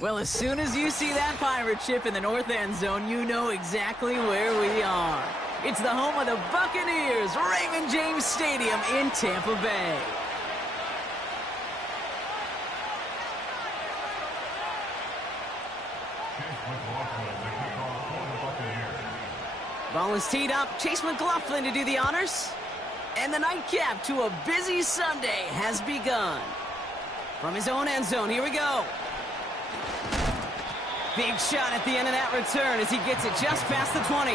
Well, as soon as you see that pirate ship in the north end zone, you know exactly where we are. It's the home of the Buccaneers, Raymond James Stadium in Tampa Bay. Ball is teed up. Chase McLaughlin to do the honors. And the nightcap to a busy Sunday has begun. From his own end zone, here we go. Big shot at the end of that return as he gets it just past the 20.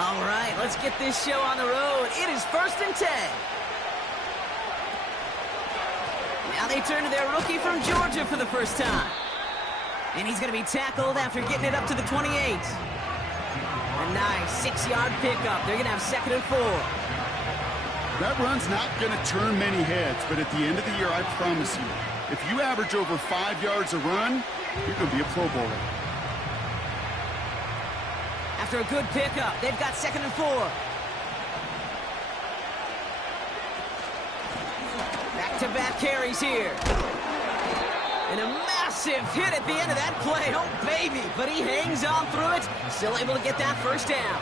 All right, let's get this show on the road. It is 1st and 10. Now they turn to their rookie from Georgia for the first time. And he's going to be tackled after getting it up to the 28. A nice 6-yard pickup. They're going to have 2nd and 4. That run's not going to turn many heads, but at the end of the year, I promise you, if you average over 5 yards a run, you're going to be a Pro Bowler. After a good pickup, they've got 2nd and 4. Back-to-back carries here. And a massive hit at the end of that play. Oh, baby. But he hangs on through it. Still able to get that first down.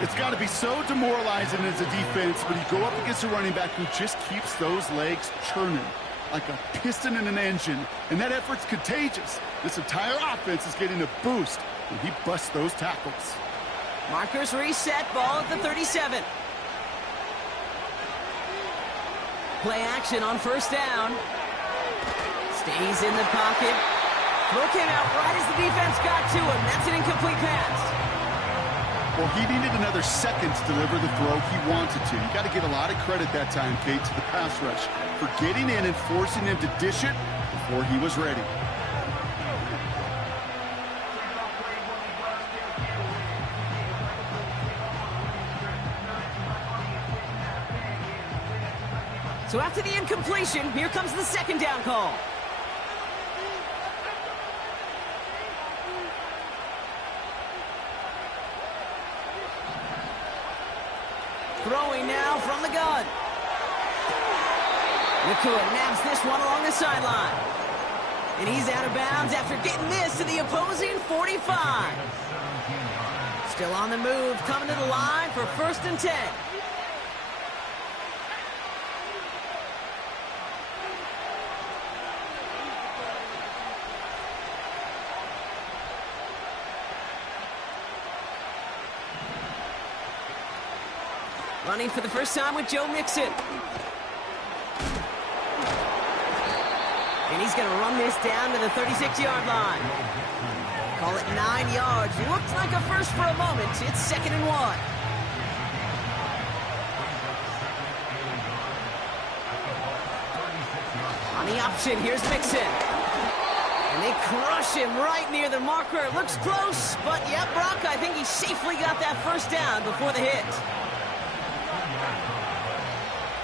It's got to be so demoralizing as a defense when you go up against a running back who just keeps those legs churning like a piston in an engine. And that effort's contagious. This entire offense is getting a boost when he busts those tackles. Markers reset. Ball at the 37. Play action on first down. Stays in the pocket. Throw came out right as the defense got to him. That's an incomplete pass. Well, he needed another second to deliver the throw he wanted to. You got to give a lot of credit that time, Kate, to the pass rush for getting in and forcing him to dish it before he was ready. So after the incompletion, here comes the 2nd down call. Throwing now from the gun. Nakua nabs this one along the sideline. And he's out of bounds after getting this to the opposing 45. Still on the move, coming to the line for 1st and 10. Running for the first time with Joe Mixon. And he's going to run this down to the 36-yard line. Call it 9 yards. Looked like a first for a moment. It's 2nd and 1. On the option, here's Mixon. And they crush him right near the marker. It looks close, but yeah, Brock, I think he safely got that first down before the hit.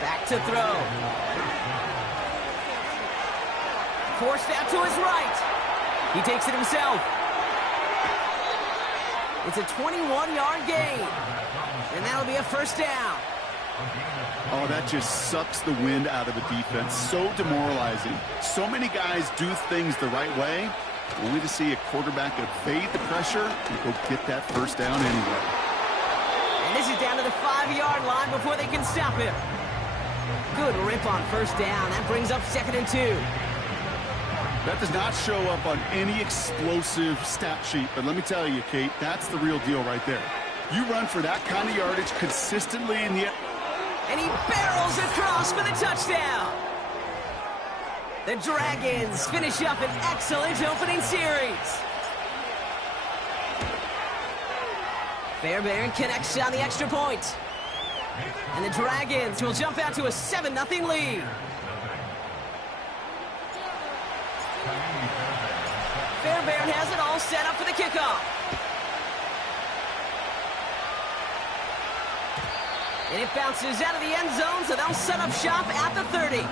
Back to throw. Forced out to his right. He takes it himself. It's a 21-yard gain. And that'll be a first down. Oh, that just sucks the wind out of a defense. So demoralizing. So many guys do things the right way, only to see a quarterback evade the pressure and go get that first down anyway. And this is down to the 5-yard line before they can stop him. Good rip on first down. That brings up 2nd and 2. That does not show up on any explosive stat sheet, but let me tell you, Kate, that's the real deal right there. You run for that kind of yardage consistently in the... And he barrels across for the touchdown. The Dragons finish up an excellent opening series. Fairbairn connects on the extra point. And the Dragons will jump out to a 7-0 lead. Fairbairn has it all set up for the kickoff. And it bounces out of the end zone, so they'll set up shop at the 30.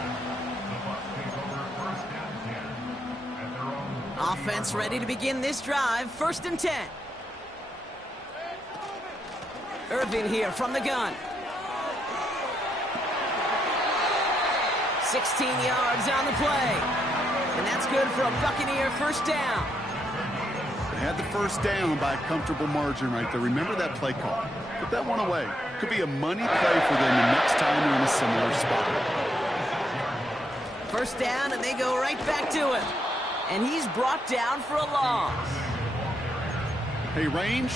Offense ready to begin this drive. 1st and 10. Irvin here from the gun. 16 yards on the play. And that's good for a Buccaneer first down. They had the first down by a comfortable margin right there. Remember that play call. Put that one away. Could be a money play for them the next time they're in a similar spot. First down, and they go right back to it. And he's brought down for a loss. Hey, range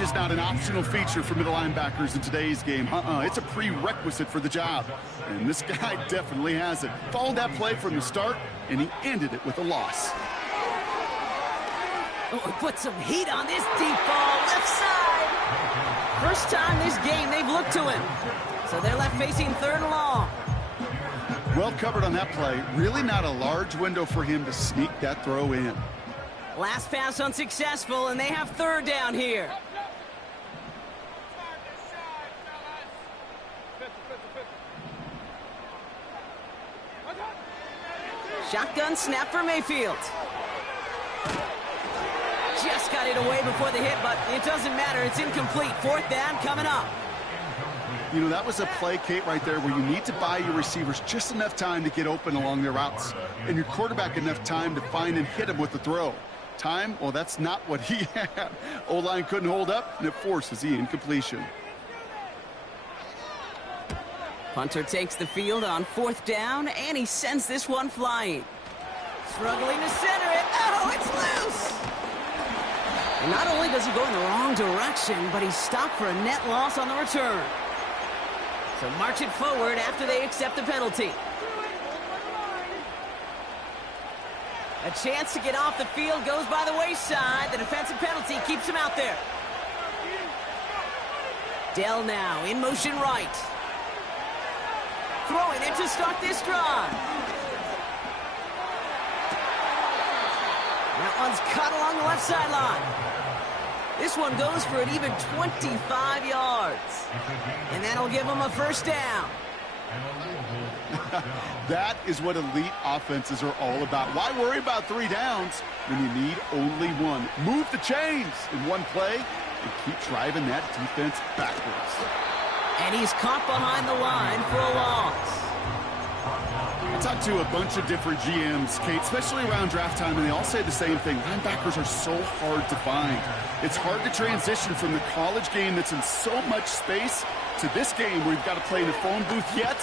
is not an optional feature for middle linebackers in today's game. It's a prerequisite for the job. And this guy definitely has it. Followed that play from the start, and he ended it with a loss. Oh, put some heat on this deep ball, left side. First time this game they've looked to him. So they're left facing third and long. Well covered on that play. Really not a large window for him to sneak that throw in. Last pass unsuccessful, and they have third down here. Shotgun snap for Mayfield. Just got it away before the hit, but it doesn't matter. It's incomplete. Fourth down coming up. You know, that was a play, Kate, right there where you need to buy your receivers just enough time to get open along their routes, and your quarterback enough time to find and hit him with the throw. Time? Well, that's not what he had. O-line couldn't hold up, and it forces the incompletion. Punter takes the field on fourth down, and he sends this one flying. Struggling to center it. Oh, it's loose! And not only does he go in the wrong direction, but he's stopped for a net loss on the return. So march it forward after they accept the penalty. A chance to get off the field goes by the wayside. The defensive penalty keeps him out there. Dell now in motion right. Throwing it to start this drive. That one's cut along the left sideline. This one goes for an even 25 yards. And that'll give them a first down. That is what elite offenses are all about. Why worry about 3 downs when you need only one? Move the chains in one play and keep driving that defense backwards. And he's caught behind the line for a loss. I talked to a bunch of different GMs, Kate, especially around draft time, and they all say the same thing. Linebackers are so hard to find. It's hard to transition from the college game that's in so much space to this game where you've got to play in a phone booth yet.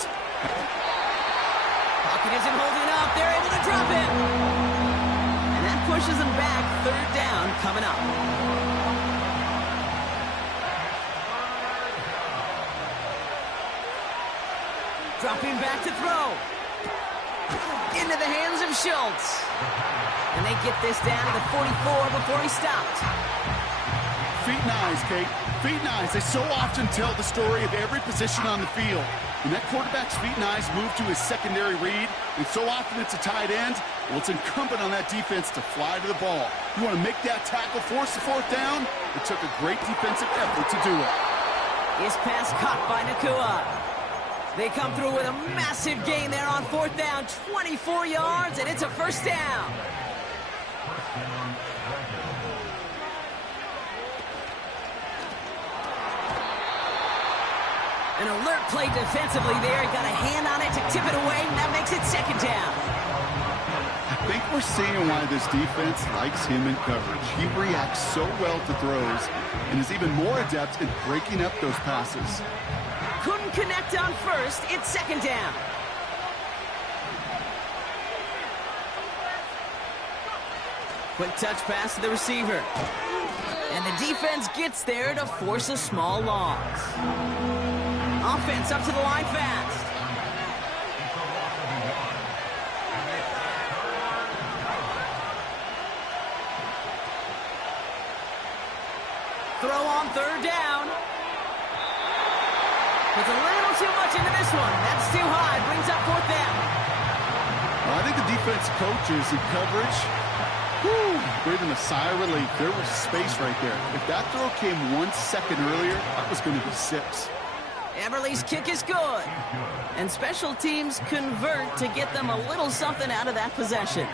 Pocket isn't holding up. They're able to drop it. And that pushes them back. Third down coming up. Dropping back to throw. Into the hands of Schultz. And they get this down to the 44 before he stopped. Feet and eyes, Kate. Feet and eyes. They so often tell the story of every position on the field. When that quarterback's feet and eyes move to his secondary read, and so often it's a tight end, well, it's incumbent on that defense to fly to the ball. You want to make that tackle, force the fourth down? It took a great defensive effort to do it. His pass caught by Nakua. They come through with a massive gain there on fourth down, 24 yards, and it's a first down. An alert play defensively there. He got a hand on it to tip it away, and that makes it second down. I think we're seeing why this defense likes him in coverage. He reacts so well to throws and is even more adept in breaking up those passes. Couldn't connect on first. It's second down. Quick touch pass to the receiver. And the defense gets there to force a small loss. Offense up to the line fast. Throw on third down. Puts a little too much into this one. That's too high. Brings up fourth down. Well, I think the defense coaches in coverage, breathing a sigh of relief. There was space right there. If that throw came 1 second earlier, that was going to be 6. Everly's kick is good. And special teams convert to get them a little something out of that possession.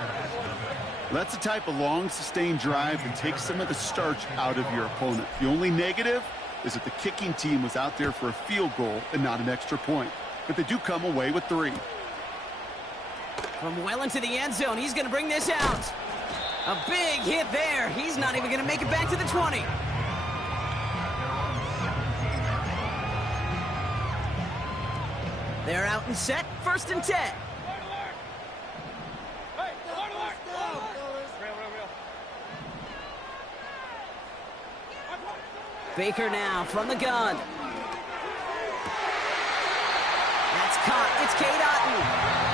That's the type of long, sustained drive that takes some of the starch out of your opponent. The only negative is that the kicking team was out there for a field goal and not an extra point. But they do come away with 3. From well into the end zone, he's going to bring this out. A big hit there. He's not even going to make it back to the 20. They're out and set. 1st and 10. Baker now from the gun. That's caught. It's Cade Otton.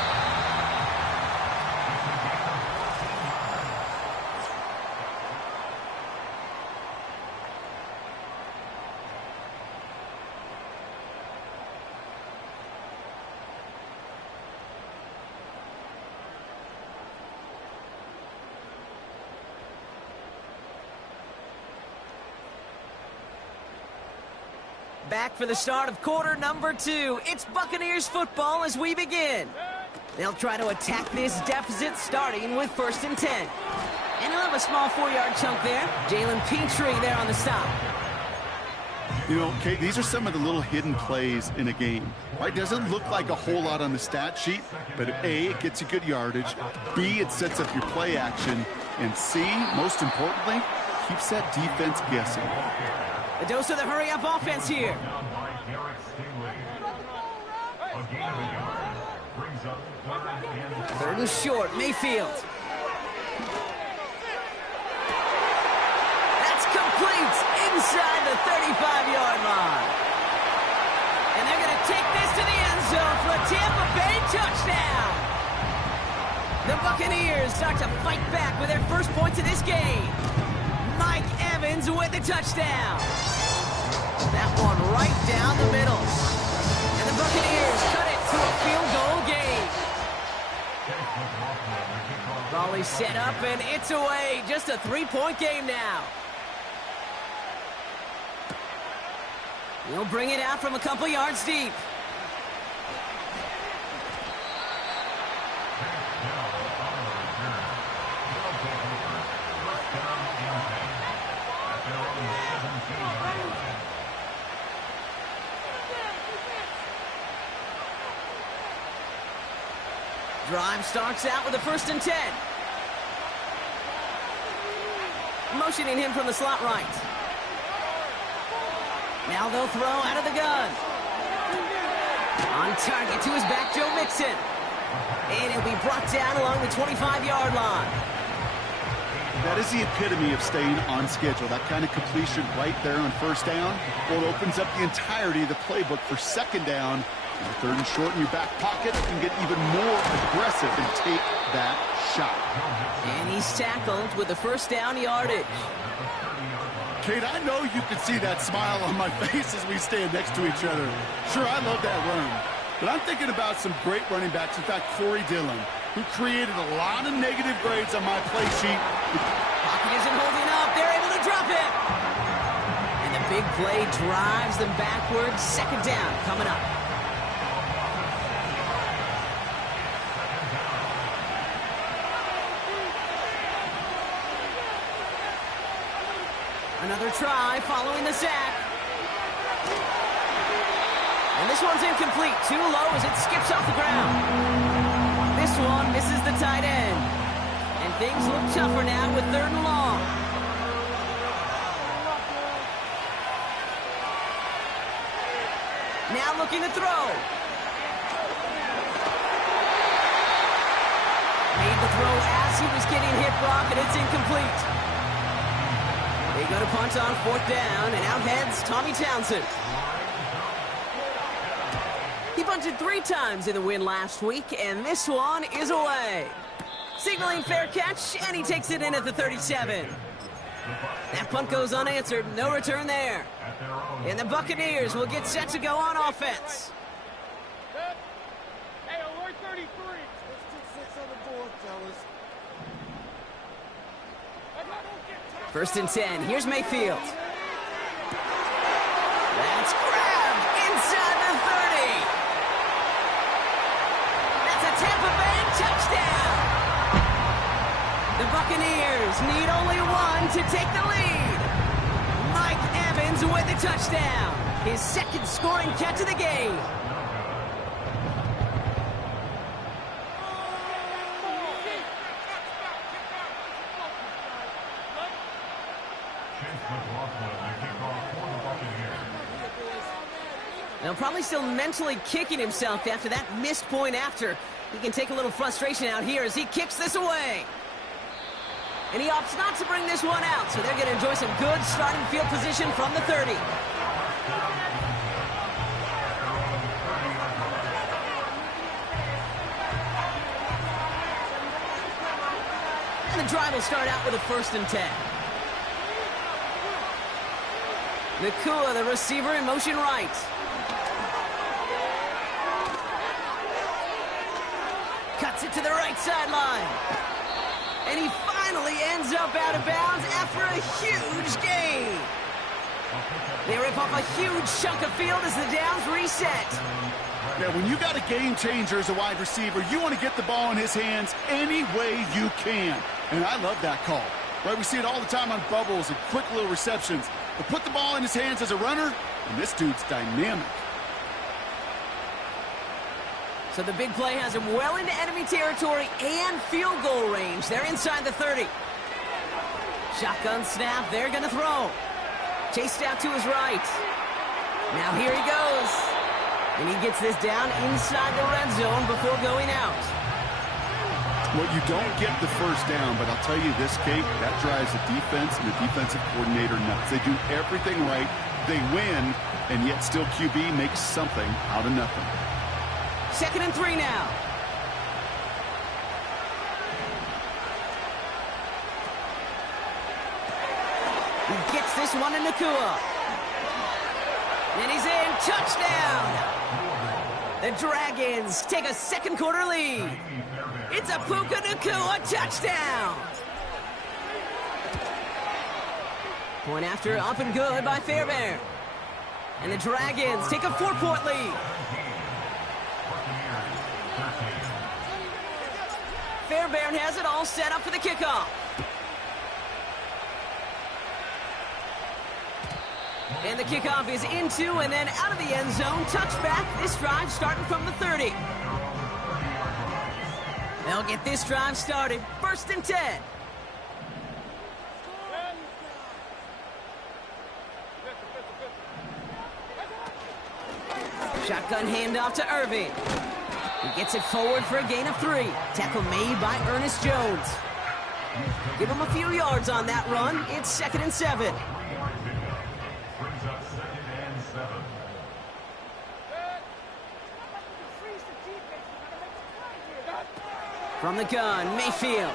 Back for the start of quarter number 2. It's Buccaneers football as we begin. They'll try to attack this deficit starting with 1st and 10. And he'll have a small 4-yard chunk there. Jalen Petrie there on the stop. You know, Kate, these are some of the little hidden plays in a game. Right? Doesn't look like a whole lot on the stat sheet, but A, it gets you good yardage. B, it sets up your play action. And C, most importantly, keeps that defense guessing. A dose of the hurry-up offense here. 3rd and short, Mayfield. That's complete inside the 35-yard line. And they're going to take this to the end zone for a Tampa Bay touchdown. The Buccaneers start to fight back with their first points of this game. Mike Evans with the touchdown. That one right down the middle. And the Buccaneers cut it to a field goal game. Volley set up, and it's away. Just a 3-point game now. He'll bring it out from a couple yards deep. Drive starts out with a 1st and 10. Motioning him from the slot right. Now they'll throw out of the gun. On target to his back, Joe Mixon. And he'll be brought down along the 25-yard line. That is the epitome of staying on schedule. That kind of completion right there on 1st down. Well, it opens up the entirety of the playbook for 2nd down. 3rd and short in your back pocket, you can get even more aggressive and take that shot. And he's tackled with the 1st down yardage. Kate, I know you can see that smile on my face as we stand next to each other. Sure, I love that run. But I'm thinking about some great running backs. In fact, Corey Dillon, who created a lot of negative grades on my play sheet. Pocket isn't holding up. They're able to drop it. And the big play drives them backwards. 2nd down coming up. Another try following the sack. And this one's incomplete. Too low as it skips off the ground. This one misses the tight end. And things look tougher now with 3rd and long. Now looking to throw. Made the throw as he was getting hit, Brock, and it's incomplete. They go to punt on 4th down, and out heads Tommy Townsend. He punted 3 times in the win last week, and this one is away. Signaling fair catch, and he takes it in at the 37. That punt goes unanswered, no return there. And the Buccaneers will get set to go on offense. Hey, alert 33. Let's 6 on the board, fellas. 1st and 10. Here's Mayfield. That's grabbed inside the 30. That's a Tampa Bay touchdown. The Buccaneers need only one to take the lead. Mike Evans with a touchdown. His 2nd scoring catch of the game. Now probably still mentally kicking himself after that missed point after. He can take a little frustration out here as he kicks this away. And he opts not to bring this one out, so they're going to enjoy some good starting field position from the 30. And the drive will start out with a 1st and 10. Nakua, the receiver, in motion right. Cuts it to the right sideline. And he finally ends up out of bounds after a huge gain. They rip off a huge chunk of field as the downs reset. Now, when you got a game changer as a wide receiver, you want to get the ball in his hands any way you can. And I love that call. Right, we see it all the time on bubbles and quick little receptions. But put the ball in his hands as a runner, and this dude's dynamic. So the big play has him well into enemy territory and field goal range. They're inside the 30. Shotgun snap, they're going to throw. Chased out to his right. Now here he goes. And he gets this down inside the red zone before going out. Well, you don't get the 1st down, but I'll tell you this, Kate, that drives the defense and the defensive coordinator nuts. They do everything right, they win, and yet still QB makes something out of nothing. 2nd and 3 now. He gets this one to Nakua. And he's in. Touchdown! The Dragons take a 2nd quarter lead. It's a Puka Nakua touchdown! Point after, up and good by Fairbairn. And the Dragons take a 4-point lead. Fairbairn has it all set up for the kickoff. And the kickoff is into and then out of the end zone. Touchback. This drive starting from the 30. They'll get this drive started. 1st and 10. Shotgun handoff to Irving. He gets it forward for a gain of 3. Tackle made by Ernest Jones. Give him a few yards on that run. It's 2nd and 7. From the gun, Mayfield.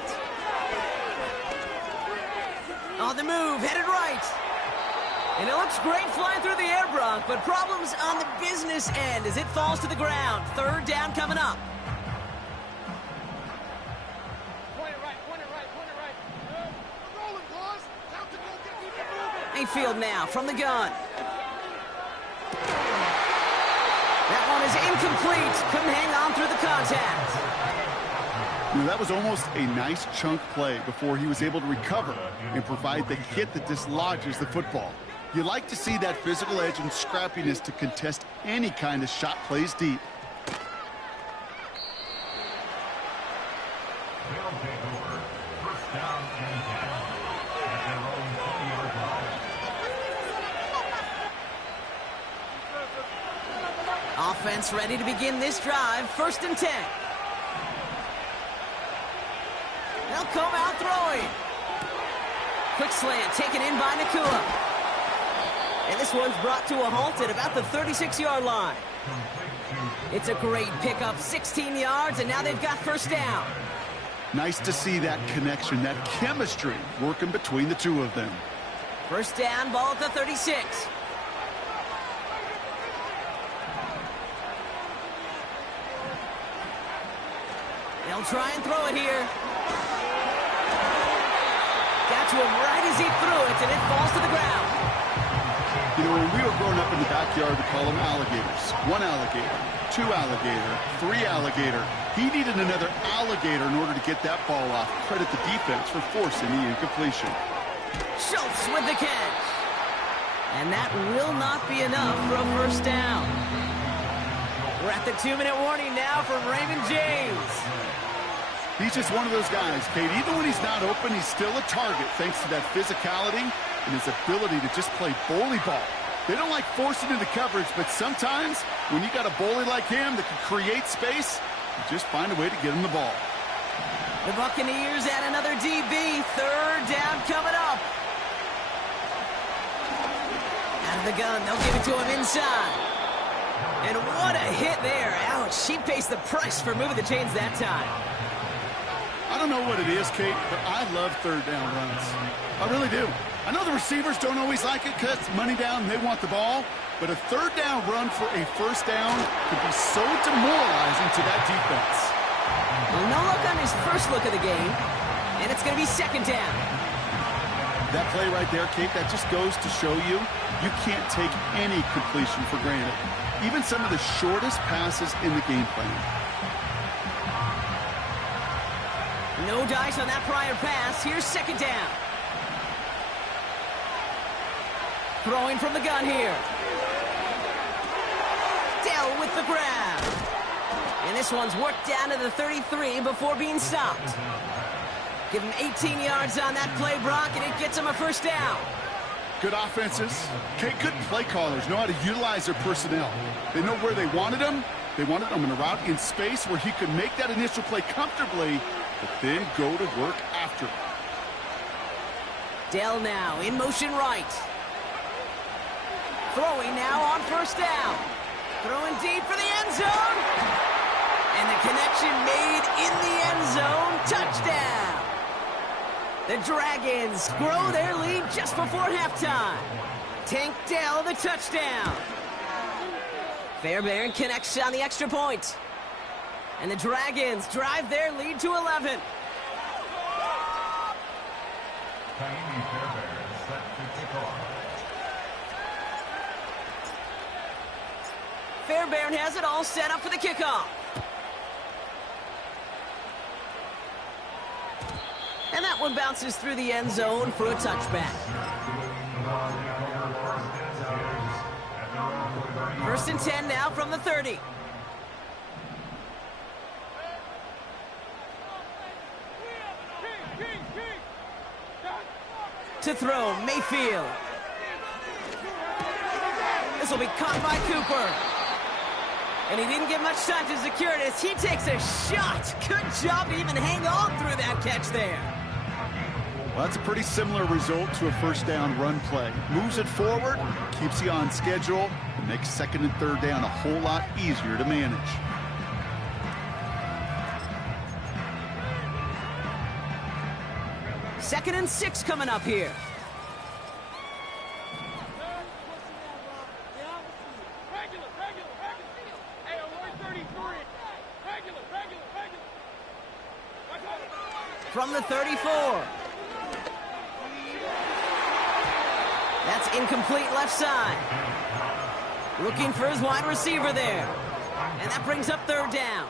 On the move, headed right. And it looks great flying through the air, Brock, but problems on the business end as it falls to the ground. 3rd down coming up. Point it right. We're rolling, boys. Time to go get people moving. Mayfield now from the gun. That one is incomplete. Couldn't hang on through the contact. You know, that was almost a nice chunk play before he was able to recover and provide the hit that dislodges the football. You like to see that physical edge and scrappiness to contest any kind of shot plays deep. Offense ready to begin this drive. 1st and 10. They'll come out throwing. Quick slant taken in by Nakua. And this one's brought to a halt at about the 36-yard line. It's a great pickup, 16 yards, and now they've got 1st down. Nice to see that connection, that chemistry working between the two of them. 1st down, ball at the 36. They'll try and throw it here. Got to him right as he threw it, and it falls to the ground. You know, when we were growing up in the backyard, we call them alligators. 1 alligator, 2 alligator, 3 alligator. He needed another alligator in order to get that ball off. Credit the defense for forcing the incompletion. Schultz with the catch. And that will not be enough for a 1st down. We're at the 2-minute warning now from Raymond James. He's just one of those guys, Kate. Even when he's not open, he's still a target thanks to that physicality and his ability to just play bully ball. They don't like forcing into coverage, but sometimes when you got a bully like him that can create space, you just find a way to get him the ball. The Buccaneers add another DB. Third down coming up. Out of the gun, they'll give it to him inside. And what a hit there. Ouch, she pays the price for moving the chains that time. I don't know what it is, Kate, but I love third down runs. I really do. I know the receivers don't always like it because money down and they want the ball, but a third down run for a first down could be so demoralizing to that defense. Well, no look on his first look of the game, and it's going to be second down. That play right there, Kate, that just goes to show you can't take any completion for granted. Even some of the shortest passes in the game plan. No dice on that prior pass. Here's second down. Throwing from the gun here. Dell with the grab. And this one's worked down to the 33 before being stopped. Give him 18 yards on that play, Brock, and it gets him a first down. Good offenses. Okay, good play callers know how to utilize their personnel. They know where they wanted them. They wanted them in a route in space where he could make that initial play comfortably, but then go to work after. Dell now in motion right. Throwing now on first down. Throwing deep for the end zone. And the connection made in the end zone. Touchdown. The Dragons grow their lead just before halftime. Tank Dell the touchdown. Fairbairn connects on the extra point. And the Dragons drive their lead to 11. Fairbairn has it all set up for the kickoff. And that one bounces through the end zone for a touchback. First and 10 now from the 30. To throw, Mayfield. This will be caught by Cooper. And he didn't get much time to secure it as he takes a shot. Good job to even hang on through that catch there. Well, that's a pretty similar result to a first down run play. Moves it forward, keeps you on schedule, and makes second and third down a whole lot easier to manage. Second and 6 coming up here. From the 34. That's incomplete left side. Looking for his wide receiver there. And that brings up third down.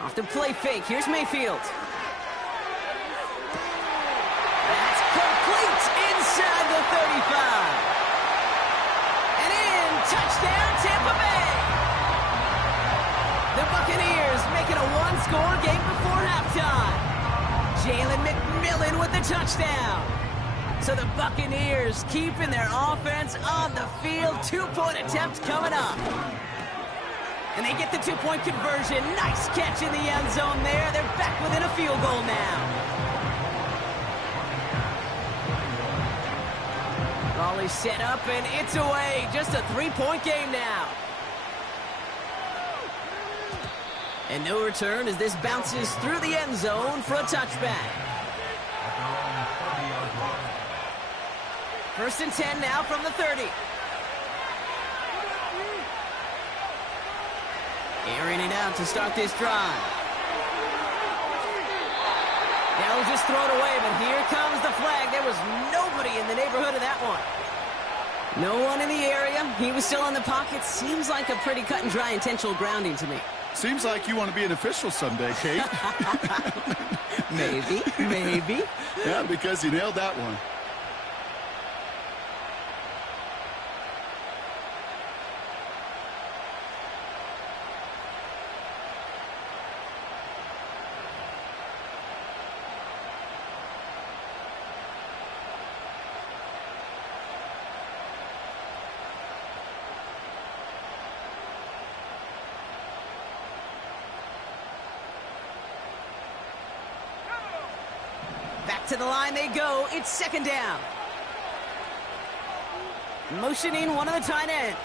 Off the play fake. Here's Mayfield. That's complete inside the 35. And in. Touchdown, Tampa Bay. The Buccaneers make it a one-score game before halftime. Jalen McMillan with the touchdown. So the Buccaneers keeping their offense on the field. 2-point attempt coming up. And they get the 2-point conversion. Nice catch in the end zone there. They're back within a field goal now. Raleigh set up and it's away. Just a 3-point game now. And no return as this bounces through the end zone for a touchback. First and 10 now from the 30. Airing it out to start this drive. They'll just throw it away, but here comes the flag. There was nobody in the neighborhood of that one. No one in the area. He was still in the pocket. Seems like a pretty cut and dry intentional grounding to me. Seems like you want to be an official someday, Kate. Maybe. Yeah, because you nailed that one. Back to the line they go. It's second down. Motioning one of the tight ends.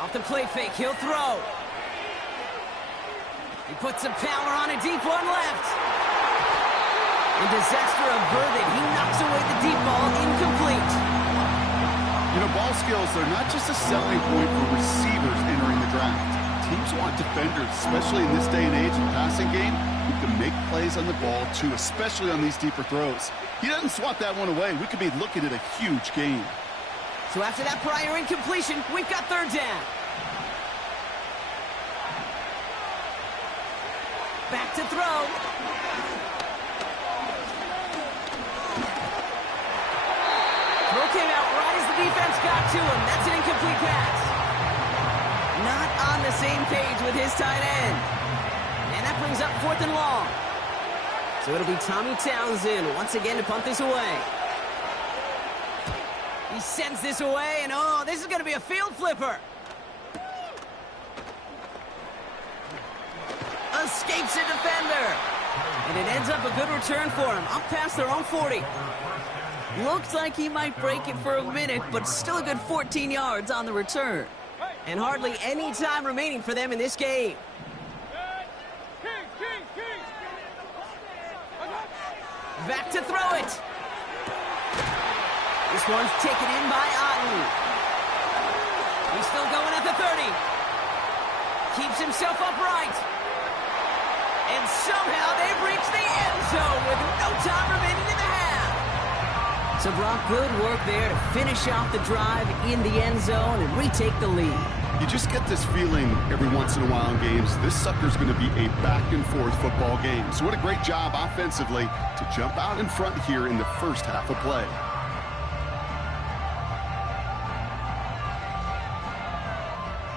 Off the play fake, he'll throw. He puts some power on a deep one left. And disaster averted. He knocks away the deep ball, incomplete. You know, ball skills are not just a selling point for receivers entering the draft. Teams want defenders, especially in this day and age of the passing game, who can make plays on the ball too, especially on these deeper throws. He doesn't swat that one away. We could be looking at a huge game. So after that prior incompletion, we've got third down. Back to throw. Throw came out right as the defense got to him. That's an incomplete pass. Not on the same page with his tight end. And that brings up 4th and long. So it'll be Tommy Townsend once again to punt this away. He sends this away, and oh, this is going to be a field flipper. Escapes a defender. And it ends up a good return for him, up past their own 40. Looks like he might break it for a minute, but still a good 14 yards on the return. And hardly any time remaining for them in this game. Back to throw it. This one's taken in by Otten. He's still going at the 30. Keeps himself upright. And somehow they've reached the end zone with no time remaining in the half. So Brock, good work there to finish off the drive in the end zone and retake the lead. You just get this feeling every once in a while in games, this sucker's going to be a back-and-forth football game. So what a great job offensively to jump out in front here in the first half of play.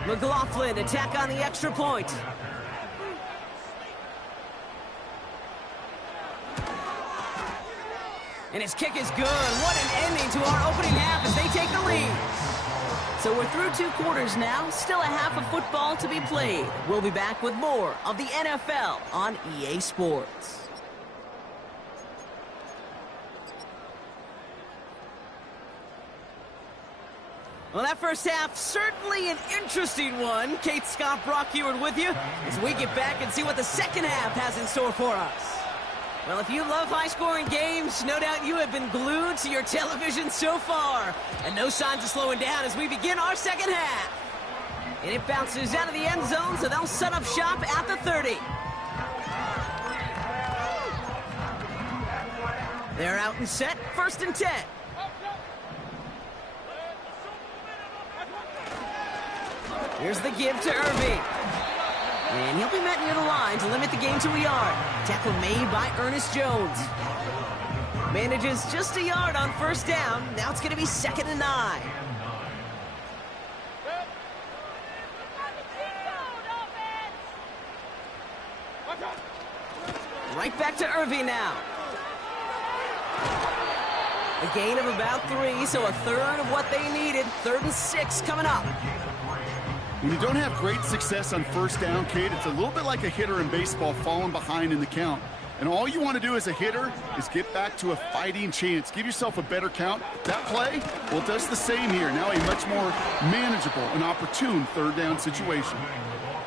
McLaughlin attack on the extra point. And his kick is good. What an ending to our opening half as they take the lead. So we're through 2 quarters now. Still a half of football to be played. We'll be back with more of the NFL on EA Sports. Well, that first half, certainly an interesting one. Kate, Scott, Brock Heward with you as we get back and see what the second half has in store for us. Well, if you love high-scoring games, no doubt you have been glued to your television so far. And no signs of slowing down as we begin our second half. And it bounces out of the end zone, so they'll set up shop at the 30. They're out and set, 1st and 10. Here's the give to Irving. And he'll be met near the line to limit the game to a yard. Tackle made by Ernest Jones. Manages just a yard on 1st down. Now it's going to be 2nd and 9. Right back to Irving now. A gain of about 3, so a third of what they needed. 3rd and 6 coming up. When you don't have great success on 1st down, Kate, it's a little bit like a hitter in baseball falling behind in the count. And all you want to do as a hitter is get back to a fighting chance. Give yourself a better count. That play, well, it does the same here. Now a much more manageable and opportune 3rd down situation.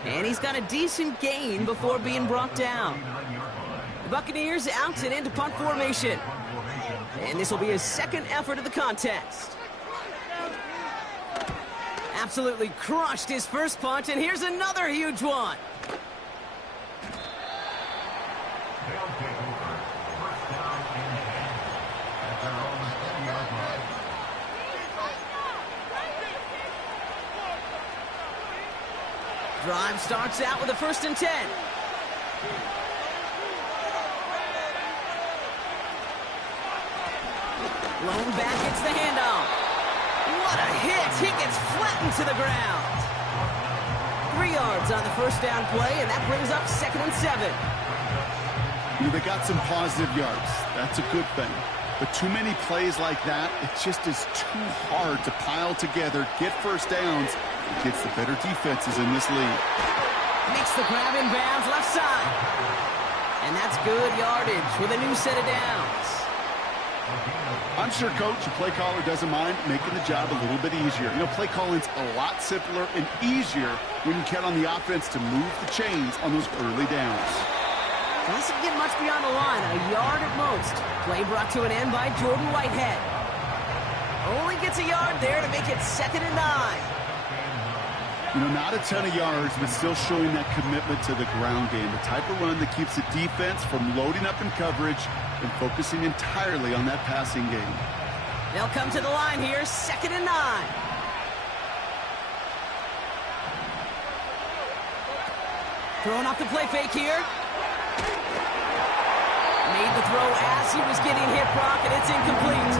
And he's got a decent gain before being brought down. The Buccaneers out and into punt formation. And this will be his 2nd effort of the contest. Absolutely crushed his first punt, and here's another huge one. Drive starts out with a 1st and 10. Lone back gets the handoff. What a hit! He gets flattened to the ground. 3 yards on the 1st down play, and that brings up 2nd and 7. You know, they got some positive yards. That's a good thing. But too many plays like that, it just is too hard to pile together, get 1st downs, against the better defenses in this league. Makes the grab in bounds left side. And that's good yardage with a new set of downs. I'm sure Coach, the play caller, doesn't mind making the job a little bit easier. You know, play calling's a lot simpler and easier when you count on the offense to move the chains on those early downs. Doesn't get much beyond the line, a yard at most. Play brought to an end by Jordan Whitehead. Only gets a yard there to make it 2nd and 9. You know, not a ton of yards, but still showing that commitment to the ground game. The type of run that keeps the defense from loading up in coverage and focusing entirely on that passing game. They'll come to the line here, 2nd and 9. Throwing off the play fake here. Made the throw as he was getting hit, Brock, and it's incomplete.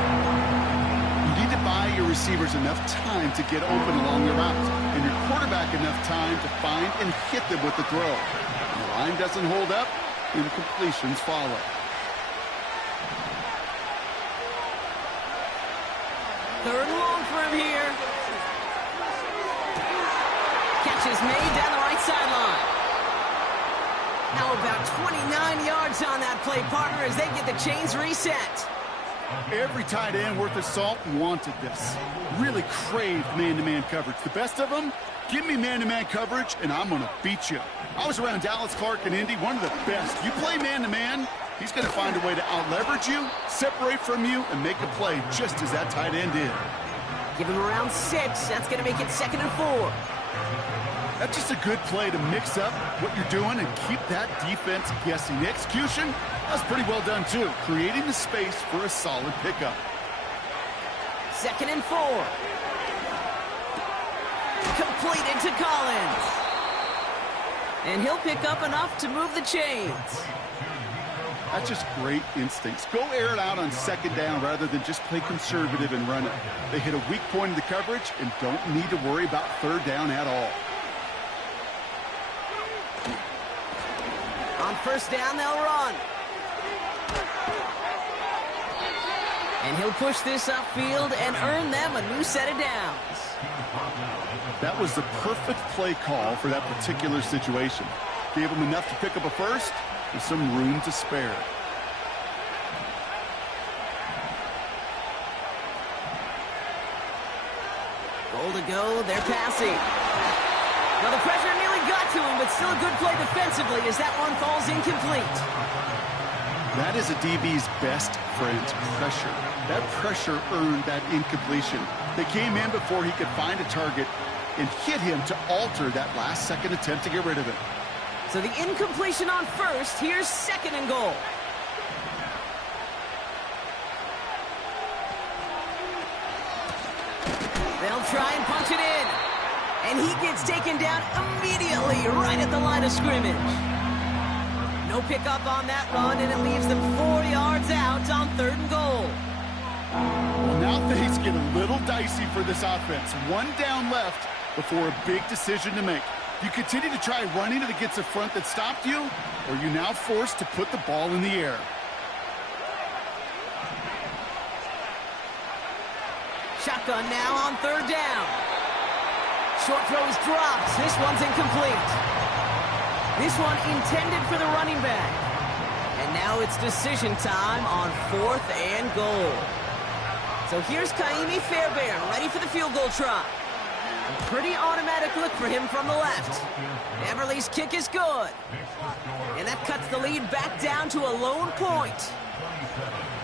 You need to buy your receivers enough time to get open along the route, and your quarterback enough time to find and hit them with the throw. When the line doesn't hold up, incompletions follow. Third and long for him here. Catch is made down the right sideline. Now about 29 yards on that play, partner, as they get the chains reset. Every tight end worth his salt wanted this. Really craved man-to-man coverage. The best of them, give me man-to-man coverage, and I'm going to beat you. I was around Dallas Clark and Indy, one of the best. You play man-to-man, he's going to find a way to out-leverage you, separate from you, and make a play just as that tight end did. Give him around 6. That's going to make it 2nd and 4. That's just a good play to mix up what you're doing and keep that defense guessing. The execution, that's pretty well done, too. Creating the space for a solid pickup. 2nd and 4. Completed to Collins. And he'll pick up enough to move the chains. That's just great instincts. Go air it out on 2nd down rather than just play conservative and run it. They hit a weak point in the coverage and don't need to worry about 3rd down at all. On 1st down, they'll run. And he'll push this upfield and earn them a new set of downs. That was the perfect play call for that particular situation. Gave him enough to pick up a first with some room to spare. Goal to go, they're passing. Well, the pressure nearly got to him, but still a good play defensively as that one falls incomplete. That is a DB's best friend, pressure. That pressure earned that incompletion. They came in before he could find a target and hit him to alter that last-second attempt to get rid of it. So the incompletion on 1st, here's 2nd and goal. They'll try and punch it in. And he gets taken down immediately right at the line of scrimmage. No pickup on that run, and it leaves them 4 yards out on 3rd and goal. Well, now things get a little dicey for this offense. 1 down left before a big decision to make. You continue to try running it against a front that stopped you, or you're now forced to put the ball in the air. Shotgun now on 3rd down. Short throw is dropped. This one's incomplete. This one intended for the running back. And now it's decision time on 4th and goal. So here's Kaimi Fairbairn, ready for the field goal try. A pretty automatic look for him from the left. Everly's kick is good. And that cuts the lead back down to a lone point.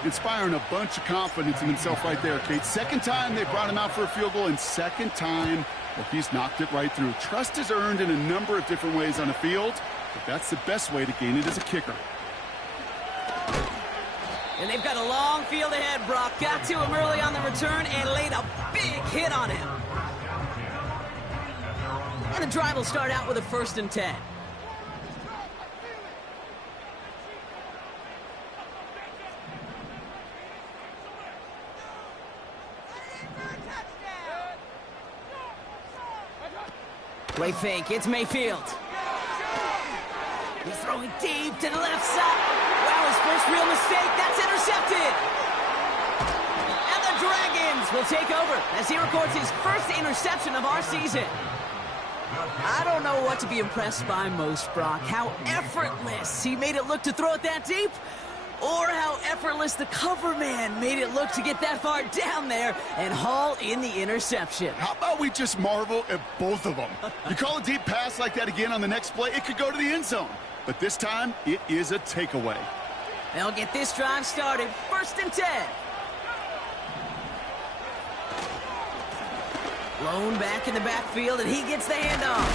Inspiring a bunch of confidence in himself right there, Kate. 2nd time they brought him out for a field goal, and 2nd time, well, he's knocked it right through. Trust is earned in a number of different ways on the field, but that's the best way to gain it as a kicker. And they've got a long field ahead, Brock. Got to him early on the return and laid a big hit on him. And the drive will start out with a 1st and 10. Play fake, it's Mayfield. He's throwing deep to the left side. Wow, his first real mistake, that's intercepted. And the Dragons will take over as he records his first interception of our season. I don't know what to be impressed by most, Brock. How effortless he made it look to throw it that deep, or how effortless the cover man made it look to get that far down there and haul in the interception. How about we just marvel at both of them? You call a deep pass like that again on the next play, it could go to the end zone. But this time, it is a takeaway. They'll get this drive started. 1st and 10. Lone back in the backfield, and he gets the handoff.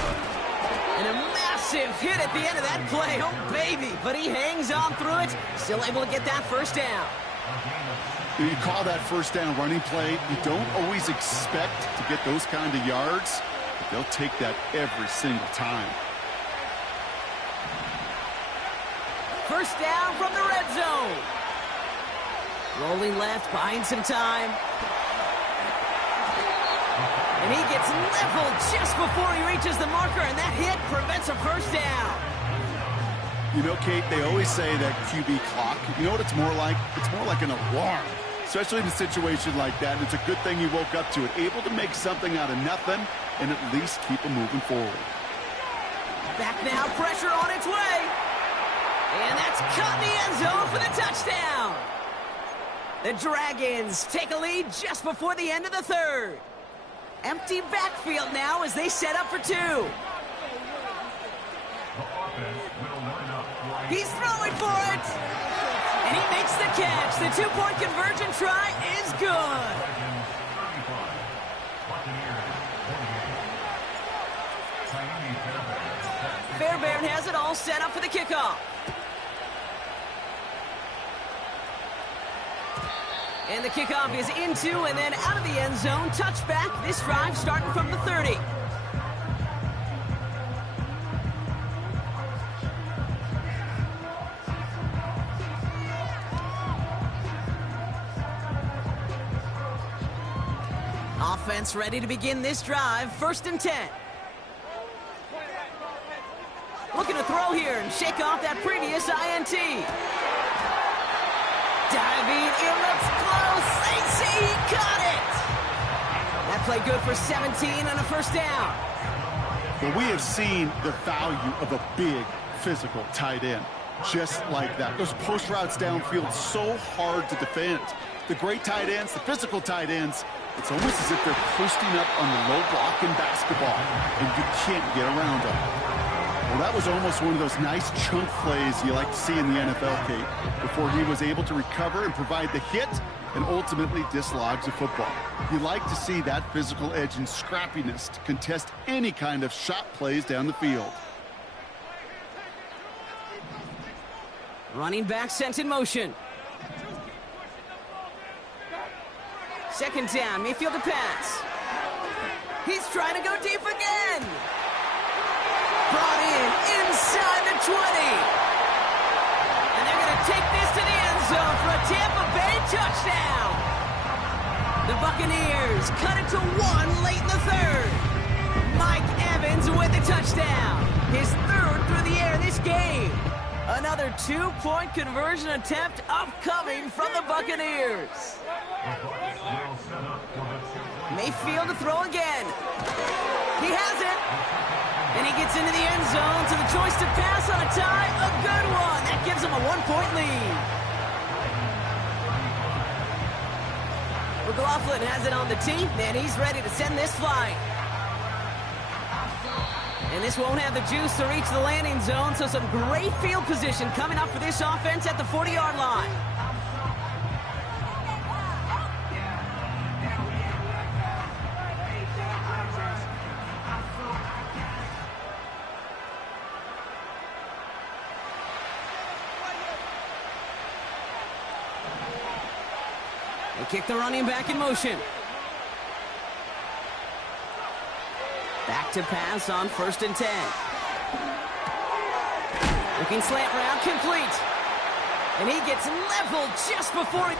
And a massive hit at the end of that play. Oh, baby. But he hangs on through it. Still able to get that 1st down. When you call that 1st down running play, you don't always expect to get those kind of yards, but they'll take that every single time. 1st down from the red zone. Rolling left, buying some time. And he gets leveled just before he reaches the marker, and that hit prevents a 1st down. You know, Kate, they always say that QB clock, you know what it's more like? It's more like an alarm, especially in a situation like that. And it's a good thing he woke up to it, able to make something out of nothing and at least keep him moving forward. Back now, pressure on its way. And that's caught in the end zone for the touchdown. The Dragons take a lead just before the end of the 3rd. Empty backfield now as they set up for 2. He's throwing for it. And he makes the catch. The 2-point conversion try is good. Fairbairn has it all set up for the kickoff. And the kickoff is into and then out of the end zone. Touchback. This drive starting from the 30. Offense ready to begin this drive. 1st and 10. Looking to throw here and shake off that previous INT. Diving, it looks close. They say he caught it. That play good for 17 and a 1st down. Well, we have seen the value of a big physical tight end. Just like that. Those post routes downfield, so hard to defend. The great tight ends, the physical tight ends, it's almost as if they're posting up on the low block in basketball, and you can't get around them. Well, that was almost one of those nice chunk plays you like to see in the NFL, Kate, before he was able to recover and provide the hit and ultimately dislodge the football. You like to see that physical edge and scrappiness to contest any kind of shot plays down the field. Running back sent in motion. 2nd down, Mayfield to pass. He's trying to go deep again. Brought in inside the 20. And they're going to take this to the end zone for a Tampa Bay touchdown. The Buccaneers cut it to 1 late in the 3rd. Mike Evans with the touchdown. His 3rd through the air this game. Another 2-point conversion attempt upcoming from the Buccaneers. Mayfield to throw again. He has it. And he gets into the end zone to the choice to pass on a tie. A good one. That gives him a 1-point lead. McLaughlin has it on the tee, and he's ready to send this flight. And this won't have the juice to reach the landing zone, so some great field position coming up for this offense at the 40-yard line. They kick the running back in motion. Back to pass on 1st and 10. Looking slant route, complete. And he gets leveled just before he...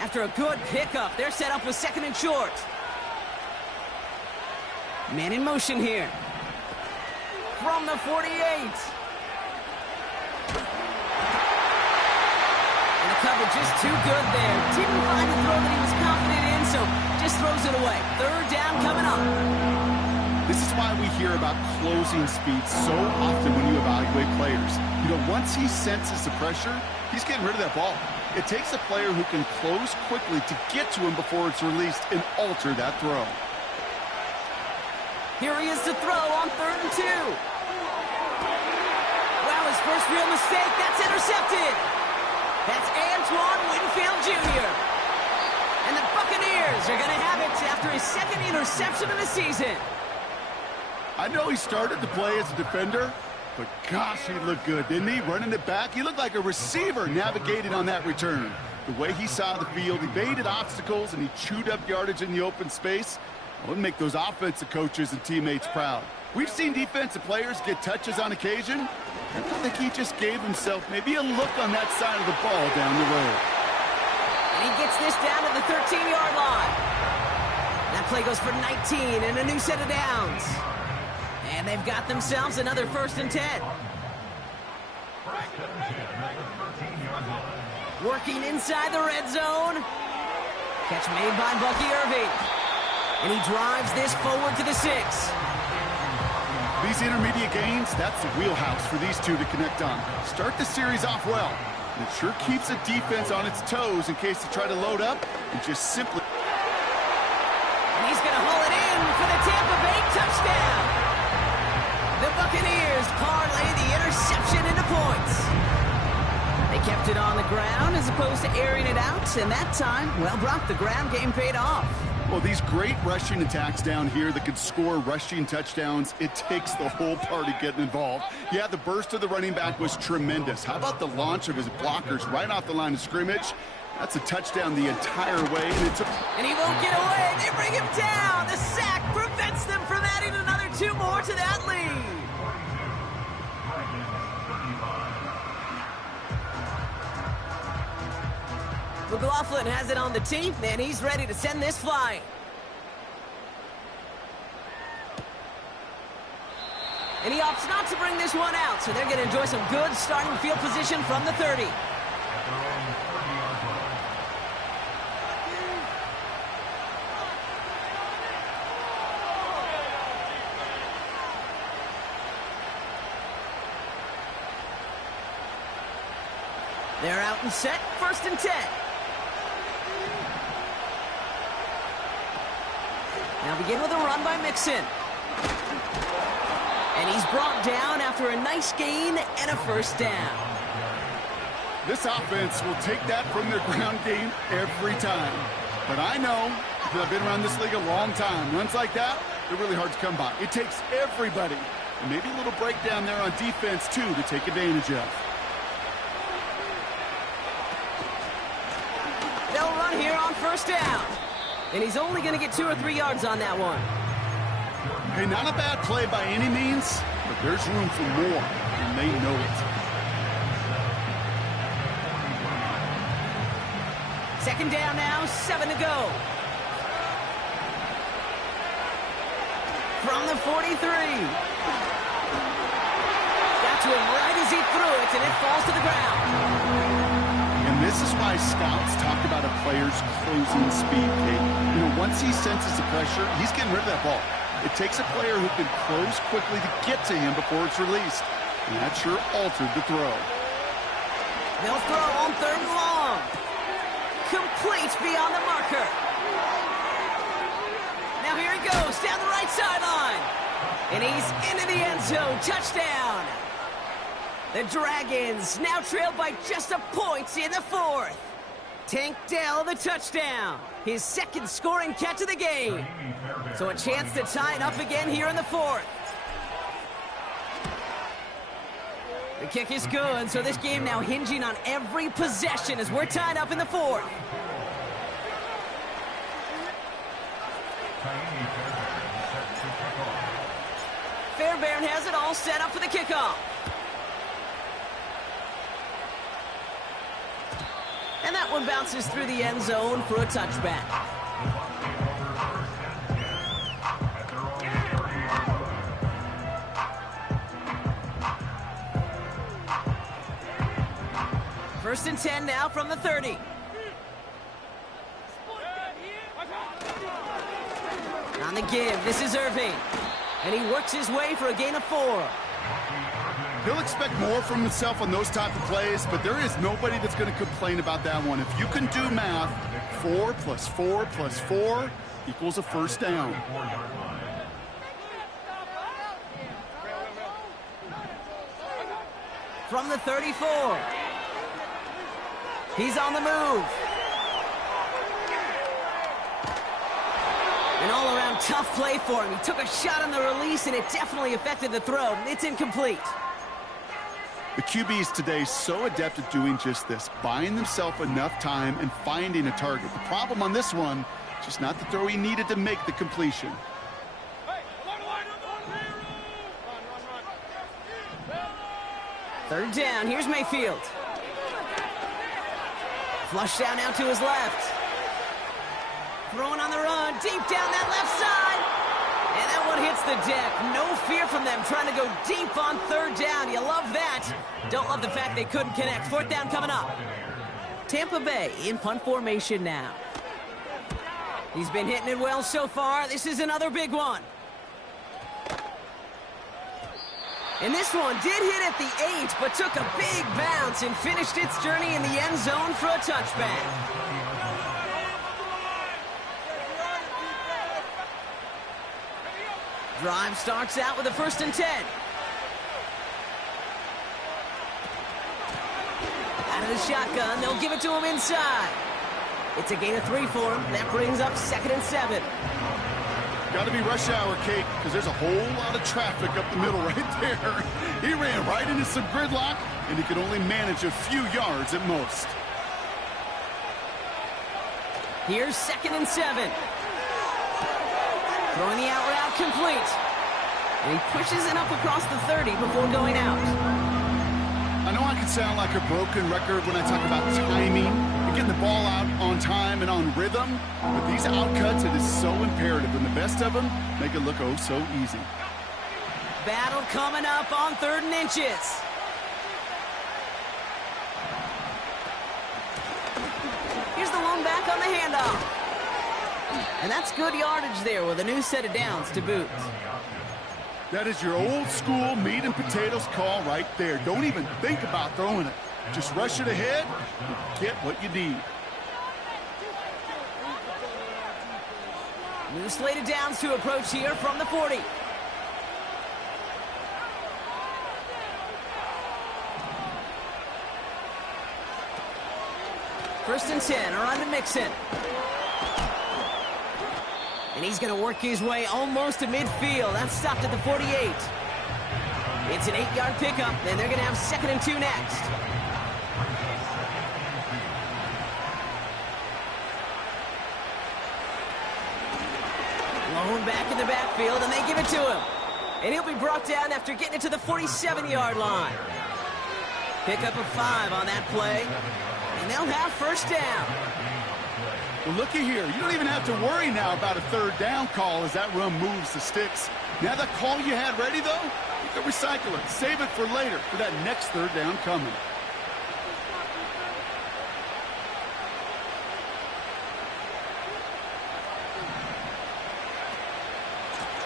After a good pickup, they're set up with 2nd and short. Man in motion here. from the 48. And the cover just too good there. Didn't find a throw that he was confident in, so just throws it away. Third down coming up. This is why we hear about closing speed so often when you evaluate players. You know, once he senses the pressure, he's getting rid of that ball. It takes a player who can close quickly to get to him before it's released and alter that throw. Here he is to throw on 3rd and 2. Wow, his first real mistake. That's intercepted. That's Antoine Winfield Jr. And the Buccaneers are going to have it after his second interception of the season. I know he started to play as a defender, but gosh, he looked good, didn't he? Running it back, he looked like a receiver navigating on that return. The way he saw the field, he evaded obstacles, and he chewed up yardage in the open space. It would make those offensive coaches and teammates proud. We've seen defensive players get touches on occasion. I think he just gave himself maybe a look on that side of the ball down the road. And he gets this down to the 13-yard line. That play goes for 19 and a new set of downs. And they've got themselves another 1st and 10. Working inside the red zone. Catch made by Bucky Irving. And he drives this forward to the 6. These intermediate gains, that's the wheelhouse for these two to connect on. Start the series off well. And it sure keeps the defense on its toes in case they try to load up and just simply... And he's going to haul it in for the Tampa Bay touchdown. The Buccaneers parlay the interception into points. They kept it on the ground as opposed to airing it out, and that time, well, Brock, the ground game paid off. Well, these great rushing attacks down here that could score rushing touchdowns, it takes the whole party getting involved. Yeah, the burst of the running back was tremendous. How about the launch of his blockers right off the line of scrimmage? That's a touchdown the entire way. And he won't get away. They bring him down. The sack prevents them from adding another 2 more to that lead. McLaughlin has it on the tee, and he's ready to send this flying. And he opts not to bring this one out, so they're going to enjoy some good starting field position from the 30. They're out and set, 1st and 10. Now begin with a run by Mixon. And he's brought down after a nice gain and a 1st down. This offense will take that from their ground game every time. But I know, because I've been around this league a long time, runs like that, they're really hard to come by. It takes everybody. And maybe a little breakdown there on defense, too, to take advantage of. They'll run here on 1st down. And he's only going to get 2 or 3 yards on that one. Hey, not a bad play by any means, but there's room for more, and they know it. 2nd down now, 7 to go. From the 43. Got to him right as he threw it, and it falls to the ground. And this is why scouts talk about a player's closing speed, Kate. You know, once he senses the pressure, he's getting rid of that ball. It takes a player who can close quickly to get to him before it's released. And that sure altered the throw. They'll throw on 3rd and long. Complete beyond the marker. Now here he goes down the right sideline. And he's into the end zone. Touchdown. The Dragons now trailed by just a point in the 4th. Tank Dell the touchdown. His 2nd scoring catch of the game. So a chance to tie it up again here in the 4th. The kick is good, so this game now hinging on every possession as we're tied up in the 4th. Fairbairn has it all set up for the kickoff. And that one bounces through the end zone for a touchback. First and 10 now from the 30. On the give, this is Irving. And he works his way for a gain of 4. He'll expect more from himself on those type of plays, but there is nobody that's going to complain about that one. If you can do math, 4 + 4 + 4 equals a first down. From the 34. He's on the move. An all-around tough play for him. He took a shot on the release, and it definitely affected the throw. It's incomplete. The QBs today so adept at doing just this, buying themselves enough time and finding a target. The problem on this one, just not the throw he needed to make the completion. Third down, here's Mayfield. Flush down now to his left. Throwing on the run, deep down that left side. And that one hits the deck. No fear from them trying to go deep on third down. You love that. Don't love the fact they couldn't connect. Fourth down coming up. Tampa Bay in punt formation now. He's been hitting it well so far. This is another big one. And this one did hit at the 8, but took a big bounce and finished its journey in the end zone for a touchback. Drive starts out with a first and 10. Out of the shotgun, they'll give it to him inside. It's a gain of 3 for him. That brings up 2nd and 7. Got to be rush hour, Kate, because there's a whole lot of traffic up the middle right there. He ran right into some gridlock, and he could only manage a few yards at most. Here's 2nd and 7. Throwing the out route complete. And he pushes it up across the 30 before going out. I know I can sound like a broken record when I talk about timing and getting the ball out on time and on rhythm, but these outcuts, it is so imperative, and the best of them make it look oh so easy. Battle coming up on 3rd and inches. Here's the lone back on the handoff. And that's good yardage there with a new set of downs to boot. That is your old school meat and potatoes call right there. Don't even think about throwing it. Just rush it ahead and get what you need. New slate of downs to approach here from the 40. First and 10, around to Mixon. And he's going to work his way almost to midfield. That's stopped at the 48. It's an 8-yard pickup, and they're going to have 2nd and 2 next. Lone back in the backfield, and they give it to him. And he'll be brought down after getting it to the 47-yard line. Pickup of 5 on that play, and they'll have first down. Well, looky here. You don't even have to worry now about a 3rd down call as that run moves the sticks. Now that call you had ready, though, you can recycle it. Save it for later for that next 3rd down coming.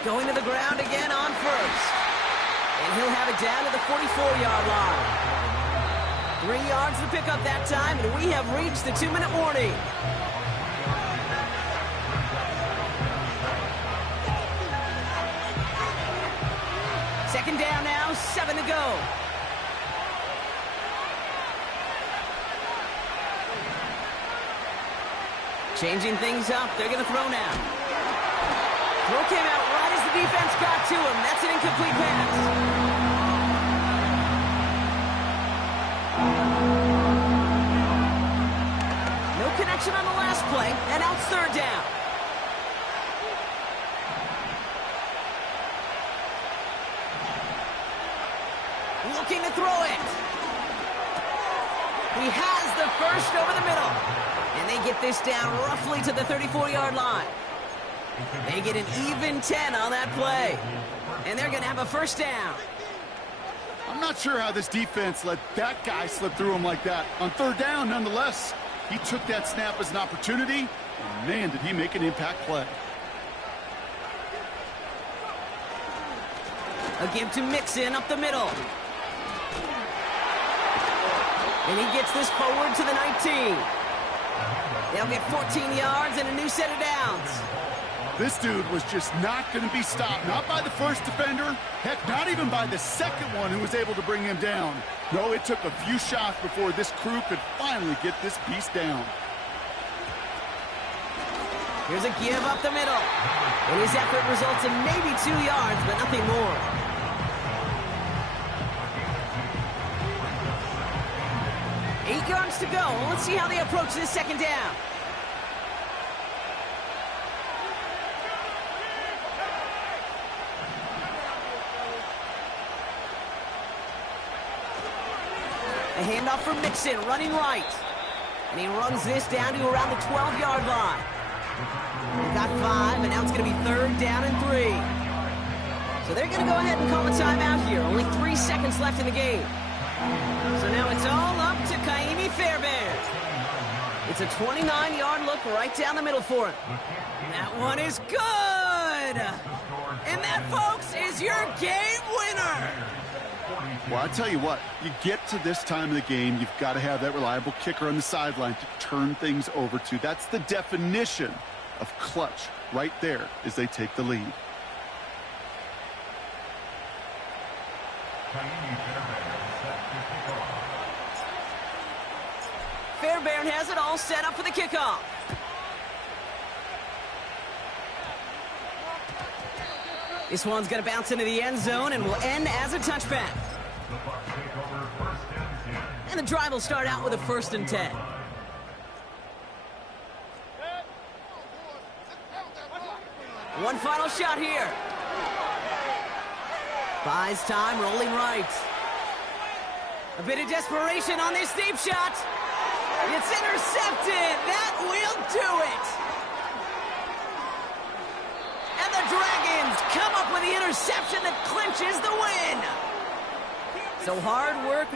Going to the ground again on first. And he'll have it down to the 44-yard line. 3 yards to pick up that time, and we have reached the 2-minute warning. Second down now, 7 to go. Changing things up, they're going to throw now. Throw came out right as the defense got to him. That's an incomplete pass. No connection on the last play, and now it's 3rd down. Looking to throw it. He has the first over the middle. And they get this down roughly to the 34-yard line. They get an even 10 on that play. And they're going to have a first down. I'm not sure how this defense let that guy slip through him like that. On third down, nonetheless, he took that snap as an opportunity, and man, did he make an impact play. A give to Mixon up the middle. And he gets this forward to the 19. They'll get 14 yards and a new set of downs. This dude was just not going to be stopped. Not by the first defender. Heck, not even by the second one who was able to bring him down. No, it took a few shots before this crew could finally get this beast down. Here's a give up the middle. And his effort results in maybe 2 yards, but nothing more. Eight yards to go. Let's see how they approach this second down. A handoff for Mixon, running right. And he runs this down to around the 12-yard line. He got 5, and now it's going to be 3rd down and 3. So they're going to go ahead and call a timeout here. Only 3 seconds left in the game. So now it's all up to Kaimi Fairbairn. It's a 29-yard look right down the middle for him. That one is good! And that, folks, is your game winner! Well, I tell you what, you get to this time of the game, you've got to have that reliable kicker on the sideline to turn things over to. That's the definition of clutch right there as they take the lead. Fairbairn has it all set up for the kickoff. This one's going to bounce into the end zone and will end as a touchback. And the drive will start out with a 1st and 10. One final shot here. Buys time, rolling right. A bit of desperation on this deep shot. It's intercepted. That will do it. And the Dragons come up with the interception that clinches the win. So hard work